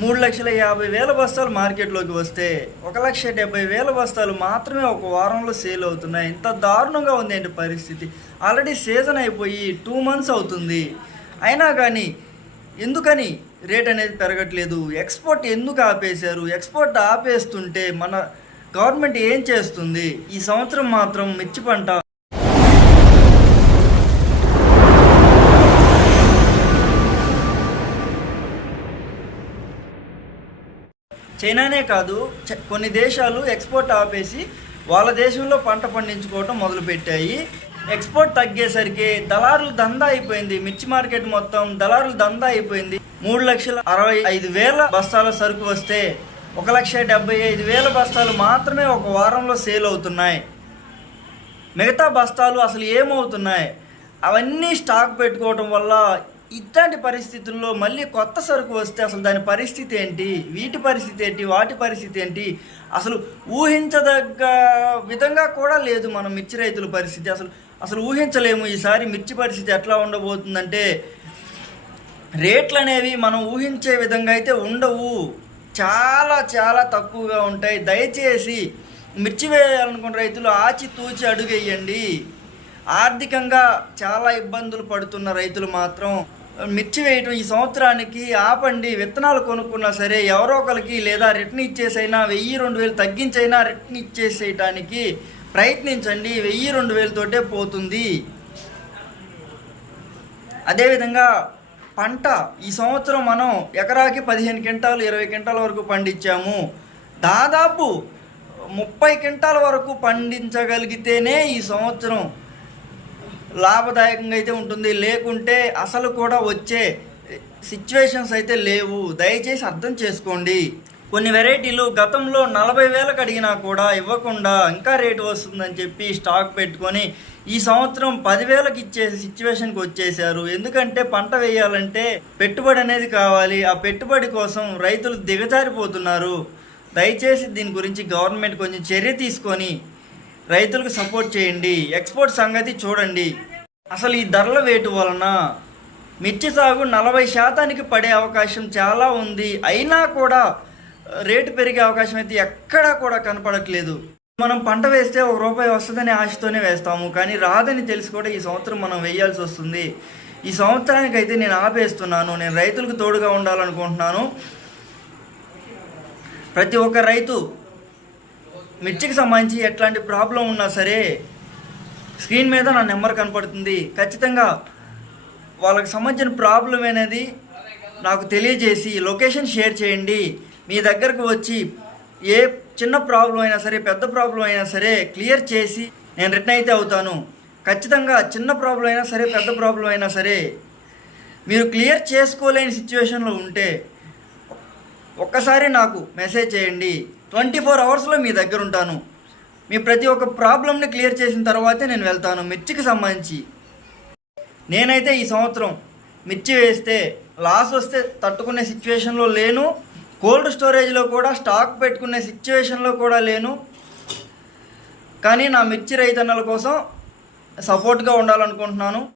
మూడు లక్షల యాభై వేల బస్తాలు మార్కెట్లోకి వస్తే ఒక లక్ష డెబ్బై వేల బస్తాలు మాత్రమే ఒక వారంలో సేల్ అవుతున్నాయి. ఇంత దారుణంగా ఉంది ఏంటి పరిస్థితి? ఆల్రెడీ సీజన్ అయిపోయి టూ మంత్స్ అవుతుంది. అయినా కానీ ఎందుకని రేట్ అనేది పెరగట్లేదు? ఎక్స్పోర్ట్ ఎందుకు ఆపేశారు? ఎక్స్పోర్ట్ ఆపేస్తుంటే మన గవర్నమెంట్ ఏం చేస్తుంది? ఈ సంవత్సరం మాత్రం మిర్చి పంట చైనానే కాదు చ- కొన్ని దేశాలు ఎక్స్పోర్ట్ ఆపేసి వాళ్ళ దేశంలో పంట పండించుకోవటం మొదలుపెట్టాయి. ఎక్స్పోర్ట్ తగ్గేసరికి దళారులు దందా అయిపోయింది. మిర్చి మార్కెట్ మొత్తం దళారులు దందా అయిపోయింది. మూడు లక్షల అరవై ఐదు వేల బస్తాల సరుకు వస్తే ఒక లక్ష డెబ్బై ఐదు వేల బస్తాలు మాత్రమే ఒక వారంలో సేల్ అవుతున్నాయి. మిగతా బస్తాలు అసలు ఏమవుతున్నాయి? అవన్నీ స్టాక్ పెట్టుకోవటం వల్ల ఇట్లాంటి పరిస్థితుల్లో మళ్ళీ కొత్త సరుకు వస్తే అసలు దాని పరిస్థితి ఏంటి? వీటి పరిస్థితి ఏంటి? వాటి పరిస్థితి ఏంటి? అసలు ఊహించదగ్గ విధంగా కూడా లేదు మన మిర్చి రైతుల పరిస్థితి. అసలు అసలు ఊహించలేము. ఈసారి మిర్చి పరిస్థితి ఎట్లా ఉండబోతుందంటే రేట్లు అనేవి మనం ఊహించే విధంగా అయితే ఉండవు. చాలా చాలా తక్కువగా ఉంటాయి. దయచేసి మిర్చి వేయాలనుకున్న రైతులు ఆచితూచి అడుగేయండి. ఆర్థికంగా చాలా ఇబ్బందులు పడుతున్న రైతులు మాత్రం మిర్చి వేయటం ఈ సంవత్సరానికి ఆపండి విత్తనాలు కొనుక్కున్నా సరే ఎవరో ఒకరికి లేదా రిటర్న్ ఇచ్చేసైనా వెయ్యి రెండు వేలు తగ్గించైనా రిటర్న్ ఇచ్చేసేయటానికి ప్రయత్నించండి వెయ్యి రెండు వేలతోటే పోతుంది. అదేవిధంగా పంట ఈ సంవత్సరం మనం ఎకరాకి పదిహేను క్వింటాలు ఇరవై క్వింటాల వరకు పండించాము. దాదాపు ముప్పై క్వింటాల వరకు పండించగలిగితేనే ఈ సంవత్సరం లాభదాయకంగా అయితే ఉంటుంది. లేకుంటే అసలు కూడా వచ్చే సిచ్యువేషన్స్ అయితే లేవు. దయచేసి అర్థం చేసుకోండి. కొన్ని వెరైటీలు గతంలో నలభై వేలకు అడిగినా కూడా ఇవ్వకుండా ఇంకా రేటు వస్తుందని చెప్పి స్టాక్ పెట్టుకొని ఈ సంవత్సరం పదివేలకు ఇచ్చే సిచ్యువేషన్కి వచ్చేసారు ఎందుకంటే పంట వేయాలంటే పెట్టుబడి అనేది కావాలి. ఆ పెట్టుబడి కోసం రైతులు దిగజారిపోతున్నారు. దయచేసి దీని గురించి గవర్నమెంట్ కొంచెం చర్య తీసుకొని రైతులకు సపోర్ట్ చేయండి. ఎక్స్పోర్ట్ సంగతి చూడండి. అసలు ఈ ధరల వేటు వలన మిర్చి సాగు నలభై శాతానికి పడే అవకాశం చాలా ఉంది. అయినా కూడా రేటు పెరిగే అవకాశం అయితే ఎక్కడా కూడా కనపడట్లేదు. మనం పంట వేస్తే ఒక రూపాయి వస్తుందనే ఆశతోనే వేస్తాము. కానీ రాదని తెలిసి కూడా ఈ సంవత్సరం మనం వేయాల్సి వస్తుంది. ఈ సంవత్సరానికి అయితే నేను ఆపేస్తున్నాను. నేను రైతులకు తోడుగా ఉండాలనుకుంటున్నాను. ప్రతి ఒక్క రైతు మిర్చికి సంబంధించి ఎట్లాంటి ప్రాబ్లం ఉన్నా సరే స్క్రీన్ మీద నా నెంబర్ కనపడుతుంది. ఖచ్చితంగా వాళ్ళకి సంబంధించిన ప్రాబ్లం అనేది నాకు తెలియజేసి లొకేషన్ షేర్ చేయండి. మీ దగ్గరకు వచ్చి ఏ చిన్న ప్రాబ్లం అయినా సరే పెద్ద ప్రాబ్లం అయినా సరే క్లియర్ చేసి నేను రిటర్న్ అయితే అవుతాను. ఖచ్చితంగా చిన్న ప్రాబ్లం అయినా సరే పెద్ద ప్రాబ్లం అయినా సరే మీరు క్లియర్ చేసుకోలేని సిచ్యువేషన్లో ఉంటే ఒక్కసారి నాకు మెసేజ్ చేయండి. ట్వంటీ ఫోర్ అవర్స్లో మీ దగ్గర ఉంటాను. మీ ప్రతి ఒక్క ప్రాబ్లమ్ని క్లియర్ చేసిన తర్వాతే నేను వెళ్తాను మిర్చికి సంబంధించి. నేనైతే ఈ సంవత్సరం మిర్చి వేస్తే లాస్ వస్తే తట్టుకునే సిచ్యువేషన్లో లేను. కోల్డ్ స్టోరేజ్లో కూడా స్టాక్ పెట్టుకునే సిచ్యువేషన్లో కూడా లేను. కానీ నా మిర్చి రైతన్నల కోసం సపోర్ట్గా ఉండాలనుకుంటున్నాను.